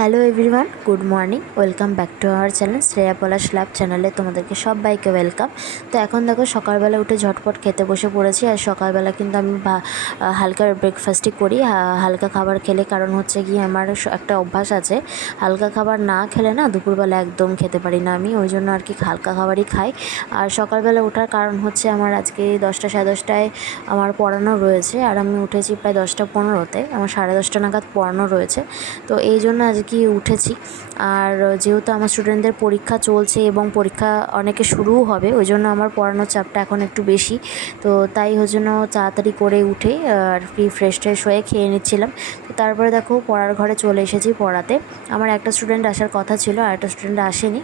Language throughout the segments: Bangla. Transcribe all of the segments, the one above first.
Hello everyone, good morning. Welcome back to our channel Shreya Palash love চ্যানেলে তোমাদেরকে সবাইকে ওয়েলকাম। তো এখন দেখো সকালবেলা উঠে ঝটপট খেতে বসে পড়েছি। আর সকালবেলা কিন্তু আমি হালকা ব্রেকফাস্টই করি, হালকা খাবার খেলে। কারণ হচ্ছে কি আমার একটা অভ্যাস আছে, হালকা খাবার না খেলে না দুপুরবেলা একদম খেতে পারি না আমি, ওই জন্য আর কি হালকা খাবারই খাই। আর সকালবেলা ওঠার কারণ হচ্ছে আমার আজকে 10টা সাড়ে 10টায় আমার পড়ানো রয়েছে, আর আমি উঠেছি প্রায় 10টা 15তে, আমার 10:30 নাগাদ পড়ানো রয়েছে। তো এই জন্য আজকে উঠেছি। আর যেহেতু আমার স্টুডেন্টদের পরীক্ষা চলছে এবং পরীক্ষা অনেকে শুরুও হবে, ওই জন্য আমার পড়ানোর চাপটা এখন একটু বেশি। তো তাই ওই জন্য তাড়াতাড়ি করে উঠে আর কি ফ্রেশ ট্রেশ হয়ে খেয়ে নিচ্ছিলাম। তো তারপরে দেখো পড়ার ঘরে চলে এসেছি পড়াতে। আমার একটা স্টুডেন্ট আসার কথা ছিল, আর একটা স্টুডেন্ট আসেনি।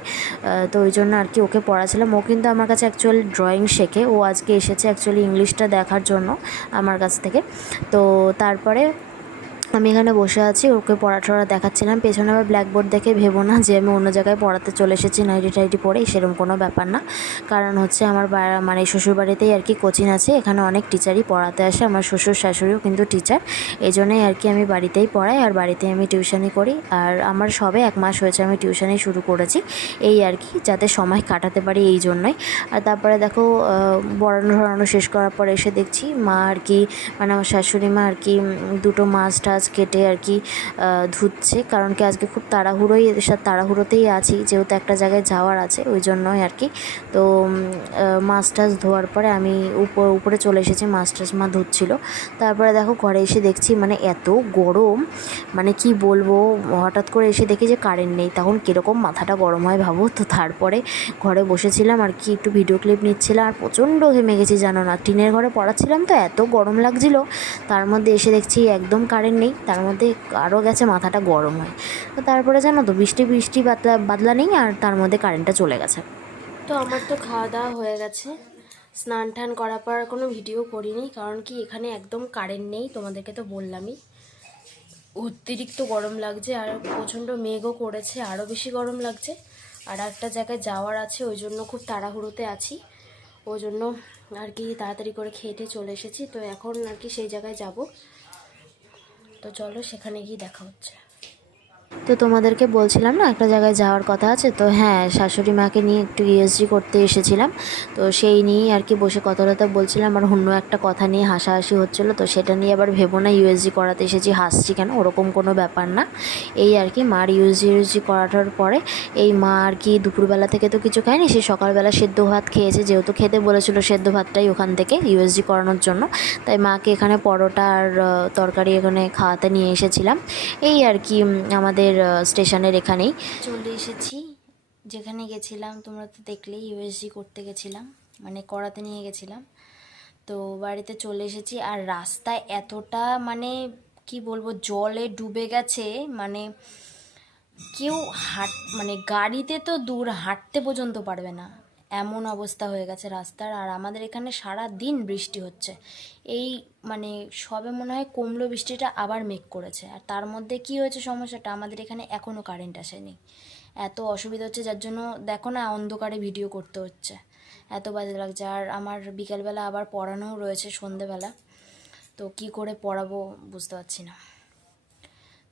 তো ওই জন্য আর কি ওকে পড়াছিলাম। ও কিন্তু আমার কাছে অ্যাকচুয়ালি ড্রয়িং শেখে, ও আজকে এসেছে অ্যাকচুয়ালি ইংলিশটা দেখার জন্য আমার কাছ থেকে। তো তারপরে আমি এখানে বসে আছি, ওকে পড়া টড়া দেখাচ্ছিলাম। পেছনে আবার ব্ল্যাকবোর্ড দেখে ভেবো না যে আমি অন্য জায়গায় পড়াতে চলে এসেছি নাইটি টাইটি পরে, সেরকম কোনো ব্যাপার না। কারণ হচ্ছে আমার মানে শ্বশুরবাড়িতেই আর কি কোচিং আছে, এখানে অনেক টিচারই পড়াতে আসে। আমার শ্বশুর শাশুড়িও কিন্তু টিচার, এই জন্যই আর কি আমি বাড়িতেই পড়াই আর বাড়িতেই আমি টিউশনি করি। আর আমার সবে 1 মাস হয়েছে আমি টিউশনি শুরু করেছি, এই আর কি, যাতে সময় কাটাতে পারি এই জন্যই। আর তারপরে দেখো পড়ানো শেষ করার পরে এসে দেখছি মা আর কি, মানে আমার শাশুড়ি মা আর কি দুটো মাছ টাছ কেটে আর কি ধুচ্ছে। কারণ কি আজকে খুব তাড়াহুড়োতেই আছি, যেহেতু একটা জায়গায় যাওয়ার আছে, ওই জন্যই আর কি। তো মাছ টাছ ধোয়ার পরে আমি উপরে চলে এসেছি, মাছ টাছ মা ধুচ্ছিল। তারপরে দেখো ঘরে এসে দেখছি মানে এত গরম, মানে কি বলবো, হঠাৎ করে এসে দেখি যে কারেন্ট নেই, তখন কীরকম মাথাটা গরম হয় ভাবো। তো তারপরে ঘরে বসেছিলাম আর কি, একটু ভিডিও ক্লিপ নিচ্ছিলাম, আর প্রচণ্ড ঘেমে গেছি জানো না। টিনের ঘরে পড়াচ্ছিলাম তো এত গরম লাগছিল, তার মধ্যে এসে দেখছি একদম কারেন্ট নেই, তার মধ্যে আরও গেছে মাথাটা গরম হয়। তো তারপরে জানো তো বৃষ্টি বাদলা নেই, আর তার মধ্যে কারেন্টটা চলে গেছে। তো আমার তো খাওয়া দাওয়া হয়ে গেছে, স্নান টান করার পর কোনো ভিডিও করিনি, কারণ কি এখানে একদম কারেন্ট নেই, তোমাদেরকে তো বললামই। অতিরিক্ত গরম লাগছে, আর প্রচণ্ড মেঘও করেছে, আরও বেশি গরম লাগছে। আর একটা জায়গায় যাওয়ার আছে, ওই জন্য খুব তাড়াহুড়োতে আছি, ওই জন্য আর কি তাড়াতাড়ি করে খেয়ে চলে এসেছি। তো এখন আর কি সেই জায়গায় যাব, তো চলো সেখানে গিয়ে দেখা হচ্ছে। তো তোমাদেরকে বলছিলাম না একটা জায়গায় যাওয়ার কথা আছে, তো হ্যাঁ, শাশুড়ি মাকে নিয়ে একটু ইউএসজি করতে এসেছিলাম। তো সেই নিয়েই আর কি বসে কথা বলছিলাম, আর অন্য একটা কথা নিয়ে হাসাহাসি হচ্ছিলো। তো সেটা নিয়ে আবার ভেবো না ইউএসজি করাতে এসেছি হাসছি কেন, ওরকম কোনো ব্যাপার না। এই আর কি মার ইউএসজি করাটার পরে এই মা আর কি দুপুরবেলা থেকে তো কিছু খায়নি, সে সকালবেলা সেদ্ধ ভাত খেয়েছে, যেহেতু খেতে বলেছিল সেদ্ধ ভাতটাই ওখান থেকে ইউএসজি করানোর জন্য। তাই মাকে এখানে পরোটা আর তরকারি এখানে খাওয়াতে নিয়ে এসেছিলাম। এই আর কি আমাদের স্টেশনের এখানেই চলে এসেছি, যেখানে গেছিলাম তোমরা তো দেখলেই, ইউএসজি করতে গেছিলাম, মানে করাতে নিয়ে গেছিলাম। তো বাড়িতে চলে এসেছি, আর রাস্তায় এতটা মানে কি বলবো জলে ডুবে গেছে, মানে কেউ মানে গাড়িতে তো দূর, হাঁটতে পর্যন্ত পারবে না, এমন অবস্থা হয়ে গেছে রাস্তার। আর আমাদের এখানে সারা দিন বৃষ্টি হচ্ছে, এই মানে সবে মনে হয় কমলো বৃষ্টিটা, আবার মেঘ করেছে। আর তার মধ্যে কি হয়েছে সমস্যাটা, আমাদের এখানে এখনও কারেন্ট আসেনি, এত অসুবিধা হচ্ছে, যার জন্য দেখো না অন্ধকারে ভিডিও করতে হচ্ছে, এত বাজে লাগছে। আর আমার বিকালবেলা আবার পড়ানোও রয়েছে সন্ধেবেলা, তো কি করে পড়াবো বুঝতে পারছি না।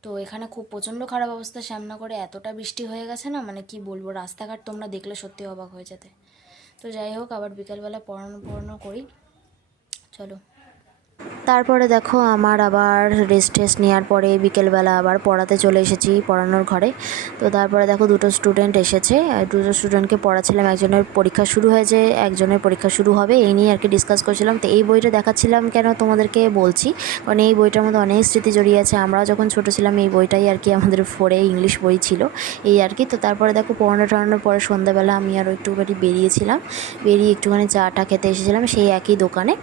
তো এখানে খুব প্রচণ্ড খারাপ অবস্থা, শ্যামনগরে এতটা বৃষ্টি হয়ে গেছে না, মানে কি বলবো, রাস্তাঘাট তোমরা দেখলে সত্যি অবাক হয়ে যেতে। তো যাই হোক, আবার বিকালবেলা পড়ানো করি, চলো। তারপরে দেখো আমার আবার রেস্ট নেওয়ার পরে বিকেলবেলা আবার পড়াতে চলে এসেছি পড়ানোর ঘরে। তো তারপরে দেখো দুটো স্টুডেন্ট এসেছে, দুটো স্টুডেন্টকে পড়াচ্ছিলাম, একজনের পরীক্ষা শুরু হয়েছে, একজনের পরীক্ষা শুরু হবে, এই নিয়ে আর কি ডিসকাস করছিলাম। তো এই বইটা দেখাচ্ছিলাম কেন তোমাদেরকে বলছি, কারণ এই বইটার মধ্যে অনেক স্মৃতি জড়িয়ে আছে। আমরাও যখন ছোটো ছিলাম এই বইটাই আর কি আমাদের 4 ইংলিশ বই ছিল, এই আর কি। তো তারপরে দেখো পড়ানোর পরে সন্ধ্যাবেলা আমি আরও একটুখানি বেরিয়ে একটুখানি চাটা খেতে এসেছিলাম সেই একই দোকানে।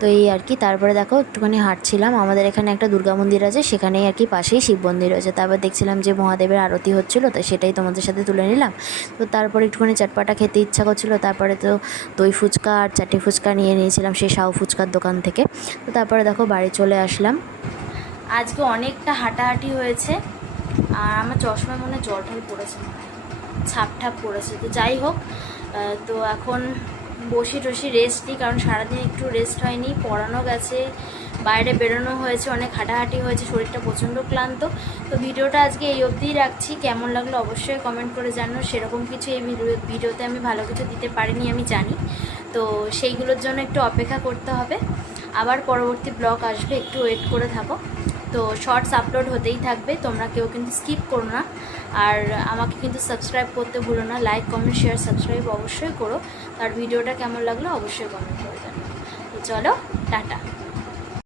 তো এই আর কি, তারপরে দেখো একটুখানি হাঁটছিলাম, আমাদের এখানে একটা দুর্গা মন্দির আছে, সেখানেই আর কি পাশেই শিব মন্দির রয়েছে। তারপর দেখছিলাম যে মহাদেবের আরতি হচ্ছিলো, তো সেটাই তোমাদের সাথে তুলে নিলাম। তো তারপরে একটুখানি চটপাটা খেতে ইচ্ছা করছিলো, তারপরে তো দই ফুচকা আর চাটি ফুচকা নিয়ে নিয়েছিলাম সেই সাউ ফুচকার দোকান থেকে। তো তারপরে দেখো বাড়ি চলে আসলাম। আজকে অনেকটা হাঁটাহাঁটি হয়েছে, আর আমার চশমায় মনে জল টল পড়েছে, ছাপ পড়েছে। তো যাই হোক, তো এখন বসি রেস্ট নিই, কারণ সারাদিন একটু রেস্ট হয়নি, পড়ানো গেছে, বাইরে বেরোনো হয়েছে, অনেক হাঁটাহাঁটি হয়েছে, শরীরটা প্রচণ্ড ক্লান্ত। তো ভিডিওটা আজকে এই অবধিই রাখছি। কেমন লাগলো অবশ্যই কমেন্ট করে জানো। সেরকম কিছু এই ভিডিওতে আমি ভালো কিছু দিতে পারিনি আমি জানি, তো সেইগুলোর জন্য একটু অপেক্ষা করতে হবে। আবার পরবর্তী ব্লগ আসবে, একটু ওয়েট করে থাকো। তো শর্টস আপলোড হতেই থাকবে, তোমরা কেউ কিন্তু স্কিপ করো না। আর আমাকে কিন্তু সাবস্ক্রাইব করতে ভুলো না। লাইক, কমেন্ট, শেয়ার, সাবস্ক্রাইব অবশ্যই করো। আর ভিডিওটা কেমন লাগলো অবশ্যই কমেন্ট করে জানাও। তো চলো, টাটা।